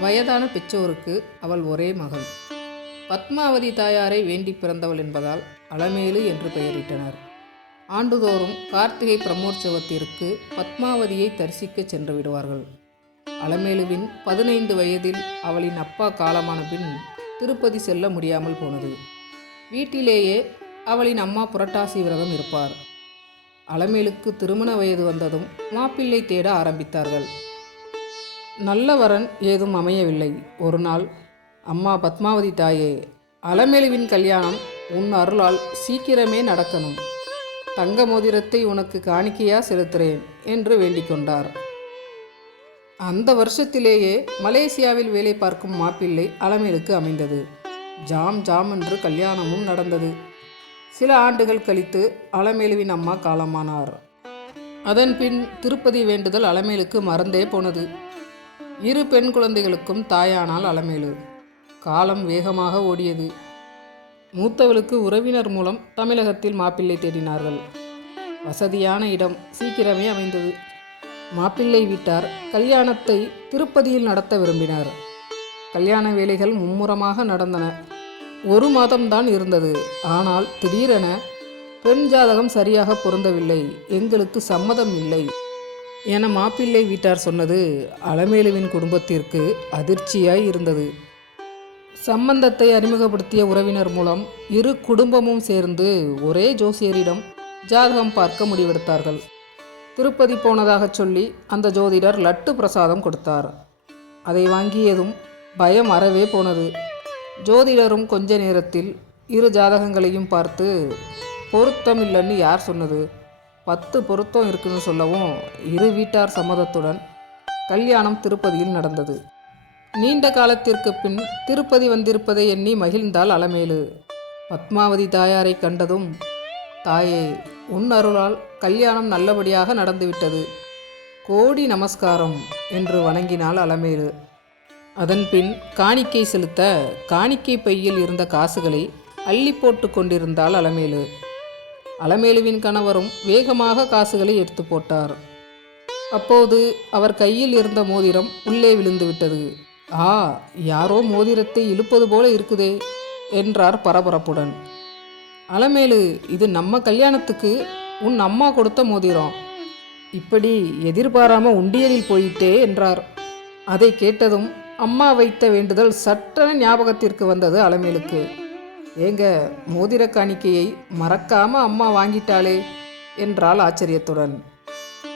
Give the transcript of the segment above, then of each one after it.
வயதான பெற்றோருக்கு அவள் ஒரே மகள் பத்மாவதி தாயாரை வேண்டி பிறந்தவள் என்பதால் அலமேலு என்று பெயரிட்டனர். ஆண்டுதோறும் கார்த்திகை பிரம்மோற்சவத்திற்கு பத்மாவதியை தரிசிக்க சென்று விடுவார்கள். அலமேலுவின் பதினைந்து வயதில் அவளின் அப்பா காலமான பின் திருப்பதி செல்ல முடியாமல் போனது. வீட்டிலேயே அவளின் அம்மா புரட்டாசி விரதம் இருப்பார். அலமேலுக்கு திருமண வயது வந்ததும் மாப்பிள்ளை தேட ஆரம்பித்தார்கள். நல்ல வரன் ஏதும் அமையவில்லை. ஒரு நாள் அம்மா பத்மாவதி தாயே அலமெழுவின் கல்யாணம் உன் அருளால் சீக்கிரமே நடக்கணும். தங்க மோதிரத்தை உனக்கு காணிக்கையா செலுத்துறேன் என்று வேண்டிக் கொண்டார். அந்த வருஷத்திலேயே மலேசியாவில் வேலை பார்க்கும் மாப்பிள்ளை அலமேலுக்கு அமைந்தது. ஜாம் ஜாம் என்று கல்யாணமும் நடந்தது. சில ஆண்டுகள் கழித்து அலமேலுவின் அம்மா காலமானார். அதன்பின் திருப்பதி வேண்டுதல் அலமேலுக்கு மறந்தே போனது. இரு பெண் குழந்தைகளுக்கும் தாயானால் அலமேலு. காலம் வேகமாக ஓடியது. மூத்தவளுக்கு உறவினர் மூலம் தமிழகத்தில் மாப்பிள்ளை தேடினார்கள். வசதியான இடம் சீக்கிரமே அமைந்தது. மாப்பிள்ளை வீட்டார் கல்யாணத்தை திருப்பதியில் நடத்த விரும்பினார். கல்யாண வேலைகள் மும்முரமாக நடந்தன. ஒரு மாதம்தான் இருந்தது. ஆனால் திடீரென பெண் ஜாதகம் சரியாக பொருந்தவில்லை. எங்களுக்கு சம்மதம் இல்லை. என மாப்பிள்ளை வீட்டார் சொன்னது அலமேலுவின் குடும்பத்திற்கு அதிர்ச்சியாய் இருந்தது. சம்பந்தத்தை அறிமுகப்படுத்திய உறவினர் மூலம் இரு குடும்பமும் சேர்ந்து ஒரே ஜோசியரிடம் ஜாதகம் பார்க்க முடிவெடுத்தார்கள். திருப்பதி போனதாகச் சொல்லி அந்த ஜோதிடர் லட்டு பிரசாதம் கொடுத்தார். அதை வாங்கியதும் பயம் அறவே போனது. ஜோதிடரும் கொஞ்ச நேரத்தில் இரு ஜாதகங்களையும் பார்த்து பொருத்தம் இல்லைன்னு யார் சொன்னது? பத்து பொருத்தம் இருக்குன்னு சொல்லவும் இரு வீட்டார் சம்மதத்துடன் கல்யாணம் திருப்பதியில் நடந்தது. நீண்ட காலத்திற்கு பின் திருப்பதி வந்திருப்பதை எண்ணி மகிழ்ந்தாள் அலமேலு. பத்மாவதி தாயாரை கண்டதும் தாயே உன் அருளால் கல்யாணம் நல்லபடியாக நடந்துவிட்டது. கோடி நமஸ்காரம் என்று வணங்கினாள் அலமேலு. அதன்பின் காணிக்கை செலுத்த காணிக்கை பையில் இருந்த காசுகளை அள்ளி போட்டு கொண்டிருந்தாள் அலமேலு. அலமேலுவின் கணவரும் வேகமாக காசுகளை எடுத்து போட்டார். அப்போது அவர் கையில் இருந்த மோதிரம் உள்ளே விழுந்துவிட்டது ஆ யாரோ மோதிரத்தை இழுப்பது போல இருக்குதே என்றார் பரபரப்புடன். அலமேலு இது நம்ம கல்யாணத்துக்கு உன் அம்மா கொடுத்த மோதிரம். இப்படி எதிர்பாராம உண்டியலில் போயிட்டே என்றார். அதை கேட்டதும் அம்மா வைத்த வேண்டுதல் சட்டென ஞாபகத்திற்கு வந்தது அலமேலுக்கு. ஏங்க மோதிர காணிக்கையை மறக்காம அம்மா வாங்கிட்டாளே என்றாள் ஆச்சரியத்துடன்.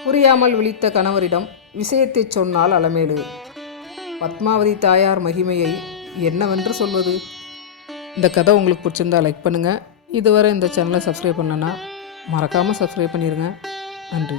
புரியாமல் விழித்த கணவரிடம் விஷயத்தை சொன்னால் அலமேலு. பத்மாவதி தாயார் மகிமையை என்னவென்று சொல்வது? இந்த கதை உங்களுக்கு பிடிச்சிருந்தா லைக் பண்ணுங்கள் இதுவரை இந்த சேனலை சப்ஸ்கிரைப் பண்ணனா மறக்காமல் சப்ஸ்கிரைப் பண்ணிடுங்க நன்றி.